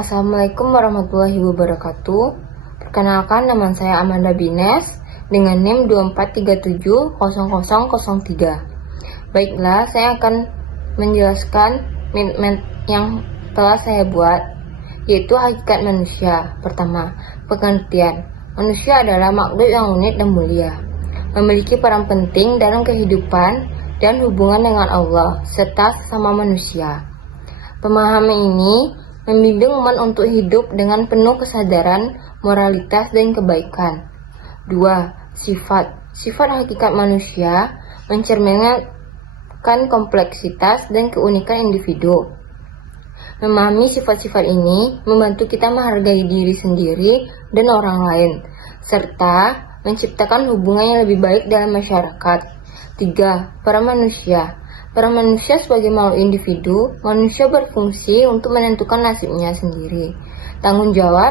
Assalamualaikum warahmatullahi wabarakatuh. Perkenalkan, nama saya Amanda Bines dengan NIM 24370003. Baiklah, saya akan menjelaskan yang telah saya buat, yaitu hakikat manusia. Pertama, pengertian. Manusia adalah makhluk yang unik dan mulia, memiliki peran penting dalam kehidupan dan hubungan dengan Allah serta sesama manusia. Pemahaman ini membimbing umat untuk hidup dengan penuh kesadaran, moralitas, dan kebaikan. 2. Sifat. Sifat hakikat manusia mencerminkan kompleksitas dan keunikan individu. Memahami sifat-sifat ini membantu kita menghargai diri sendiri dan orang lain, serta menciptakan hubungan yang lebih baik dalam masyarakat. 3. Peran manusia. Peran manusia sebagai makhluk individu, manusia berfungsi untuk menentukan nasibnya sendiri. Tanggung jawab,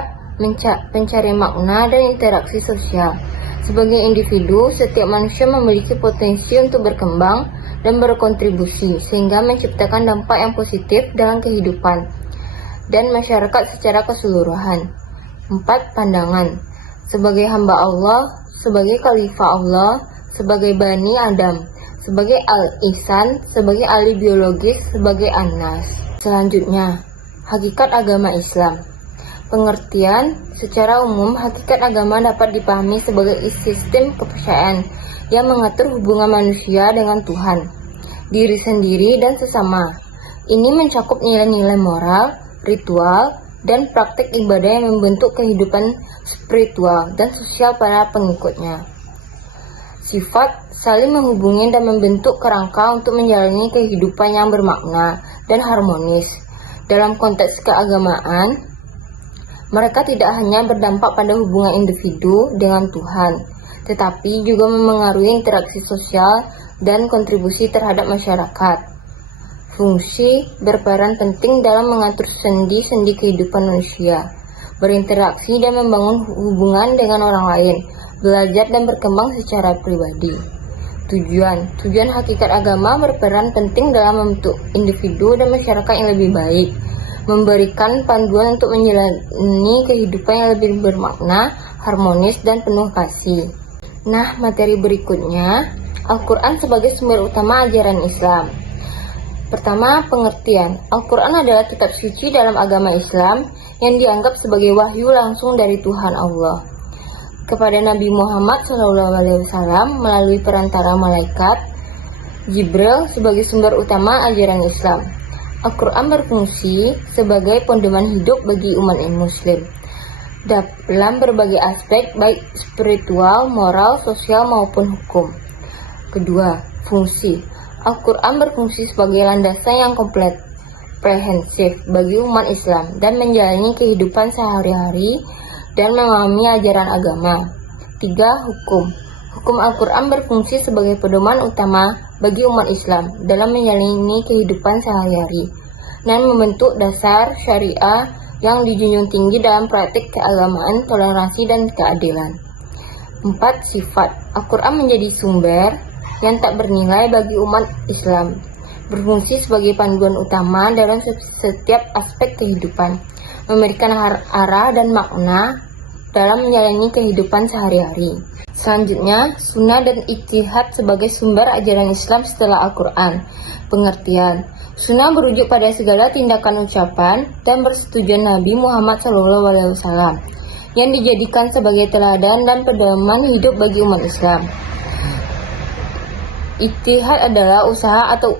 pencari makna, dan interaksi sosial. Sebagai individu, setiap manusia memiliki potensi untuk berkembang dan berkontribusi, sehingga menciptakan dampak yang positif dalam kehidupan dan masyarakat secara keseluruhan. 4. Pandangan. Sebagai hamba Allah, sebagai khalifah Allah, sebagai Bani Adam, sebagai Al-Ihsan, sebagai ahli biologis, sebagai Anas. Selanjutnya, hakikat agama Islam. Pengertian, secara umum, hakikat agama dapat dipahami sebagai sistem kepercayaan yang mengatur hubungan manusia dengan Tuhan, diri sendiri, dan sesama. Ini mencakup nilai-nilai moral, ritual, dan praktik ibadah yang membentuk kehidupan spiritual dan sosial para pengikutnya. Sifat, saling menghubungi dan membentuk kerangka untuk menjalani kehidupan yang bermakna dan harmonis. Dalam konteks keagamaan, mereka tidak hanya berdampak pada hubungan individu dengan Tuhan, tetapi juga memengaruhi interaksi sosial dan kontribusi terhadap masyarakat. Fungsi berperan penting dalam mengatur sendi-sendi kehidupan manusia, berinteraksi dan membangun hubungan dengan orang lain, belajar dan berkembang secara pribadi. Tujuan hakikat agama berperan penting dalam membentuk individu dan masyarakat yang lebih baik, memberikan panduan untuk menjalani kehidupan yang lebih bermakna, harmonis, dan penuh kasih. Nah, materi berikutnya, Al-Quran sebagai sumber utama ajaran Islam. Pertama, pengertian. Al-Quran adalah kitab suci dalam agama Islam yang dianggap sebagai wahyu langsung dari Tuhan Allah kepada Nabi Muhammad SAW melalui perantara malaikat Jibril sebagai sumber utama ajaran Islam. Al-Quran berfungsi sebagai pedoman hidup bagi umat Muslim dalam berbagai aspek baik spiritual, moral, sosial maupun hukum. Kedua, fungsi. Al-Quran berfungsi sebagai landasan yang komprehensif bagi umat Islam dan menjalani kehidupan sehari-hari dan memahami ajaran agama. 3. Hukum. Hukum Al-Quran berfungsi sebagai pedoman utama bagi umat Islam dalam menjalani kehidupan sehari-hari dan membentuk dasar syariah yang dijunjung tinggi dalam praktik keagamaan, toleransi, dan keadilan. 4. Sifat. Al-Quran menjadi sumber yang tak bernilai bagi umat Islam, berfungsi sebagai panduan utama dalam setiap aspek kehidupan, memberikan arah dan makna dalam menjalani kehidupan sehari-hari. Selanjutnya, sunnah dan ijtihad sebagai sumber ajaran Islam setelah Al-Quran. Pengertian. Sunnah merujuk pada segala tindakan, ucapan, dan persetujuan Nabi Muhammad SAW yang dijadikan sebagai teladan dan pedoman hidup bagi umat Islam. Ijtihad adalah usaha atau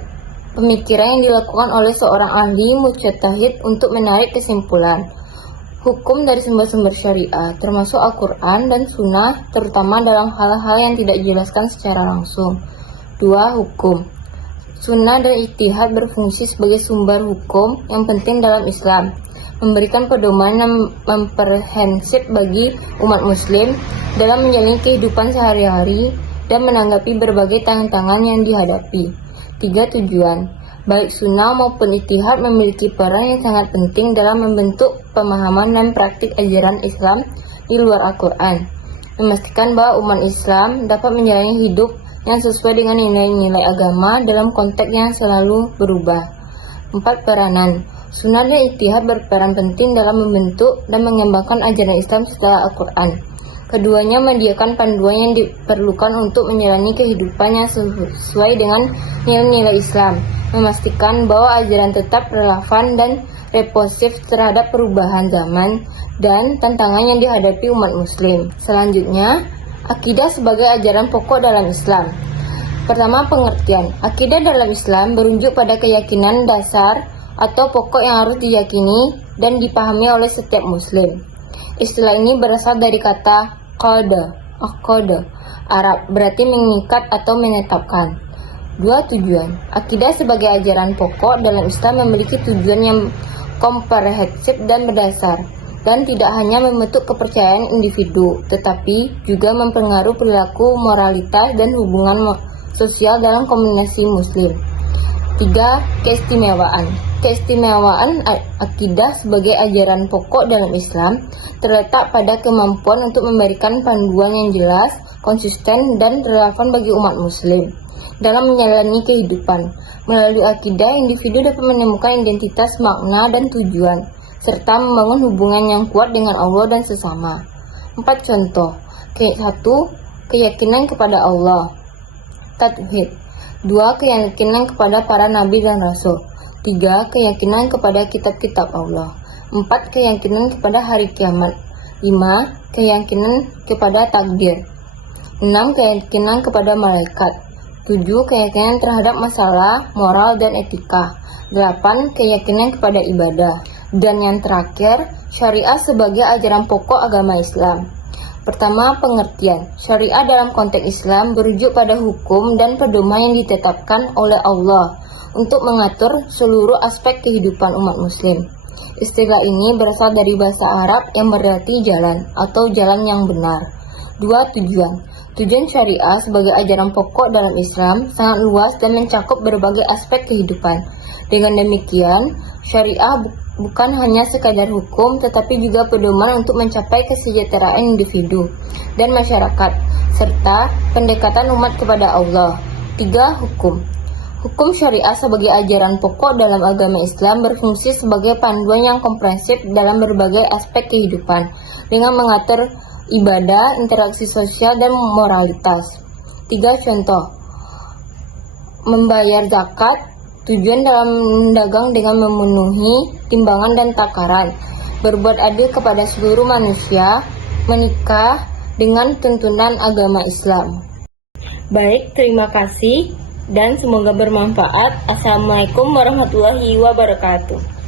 pemikiran yang dilakukan oleh seorang ahli mujtahid untuk menarik kesimpulan hukum dari sumber-sumber syariah, termasuk Al-Quran dan Sunnah, terutama dalam hal-hal yang tidak dijelaskan secara langsung. 2. Hukum. Sunnah dan ijtihad berfungsi sebagai sumber hukum yang penting dalam Islam, memberikan pedoman yang komprehensif bagi umat Muslim dalam menjalani kehidupan sehari-hari dan menanggapi berbagai tantangan yang dihadapi. 3. Tujuan. Baik sunnah maupun ijtihad memiliki peran yang sangat penting dalam membentuk pemahaman dan praktik ajaran Islam di luar Al-Quran, memastikan bahwa umat Islam dapat menjalani hidup yang sesuai dengan nilai-nilai agama dalam konteks yang selalu berubah. 4. Peranan. Sunnah dan ijtihad berperan penting dalam membentuk dan mengembangkan ajaran Islam setelah Al-Quran. Keduanya menyediakan panduan yang diperlukan untuk menjalani kehidupan yang sesuai dengan nilai-nilai Islam, memastikan bahwa ajaran tetap relevan dan responsif terhadap perubahan zaman dan tantangan yang dihadapi umat muslim. Selanjutnya, akidah sebagai ajaran pokok dalam Islam. Pertama, pengertian. Akidah dalam Islam berujuk pada keyakinan dasar atau pokok yang harus diyakini dan dipahami oleh setiap muslim. Istilah ini berasal dari kata aqada Arab, berarti mengikat atau menetapkan. Dua, tujuan. Akidah sebagai ajaran pokok dalam Islam memiliki tujuan yang komprehensif dan berdasar, dan tidak hanya membentuk kepercayaan individu, tetapi juga mempengaruhi perilaku, moralitas, dan hubungan sosial dalam komunitas muslim. 3. Keistimewaan. Keistimewaan akidah sebagai ajaran pokok dalam Islam terletak pada kemampuan untuk memberikan panduan yang jelas, konsisten, dan relevan bagi umat muslim dalam menjalani kehidupan. Melalui akidah, individu dapat menemukan identitas, makna, dan tujuan, serta membangun hubungan yang kuat dengan Allah dan sesama. 4 contoh. 1. Keyakinan kepada Allah. Tauhid. 2. Keyakinan kepada para nabi dan rasul. 3. Keyakinan kepada kitab-kitab Allah. 4. Keyakinan kepada hari kiamat. 5. Keyakinan kepada takdir. 6. Keyakinan kepada malaikat. 7. Keyakinan terhadap masalah, moral, dan etika. 8. Keyakinan kepada ibadah. Dan yang terakhir, syariah sebagai ajaran pokok agama Islam. Pertama, pengertian. Syariah dalam konteks Islam berujuk pada hukum dan pedoman yang ditetapkan oleh Allah untuk mengatur seluruh aspek kehidupan umat muslim. Istilah ini berasal dari bahasa Arab yang berarti jalan atau jalan yang benar. 2. Tujuan. Tujuan syariah sebagai ajaran pokok dalam Islam sangat luas dan mencakup berbagai aspek kehidupan. Dengan demikian, syariah bukan hanya sekadar hukum, tetapi juga pedoman untuk mencapai kesejahteraan individu dan masyarakat, serta pendekatan umat kepada Allah. 3. Hukum. Hukum syariah sebagai ajaran pokok dalam agama Islam berfungsi sebagai panduan yang komprehensif dalam berbagai aspek kehidupan, dengan mengatur ibadah, interaksi sosial, dan moralitas. 3 contoh. Membayar zakat. Tujuan dalam mendagang dengan memenuhi timbangan dan takaran, berbuat adil kepada seluruh manusia, menikah dengan tuntunan agama Islam. Baik, terima kasih dan semoga bermanfaat. Assalamualaikum warahmatullahi wabarakatuh.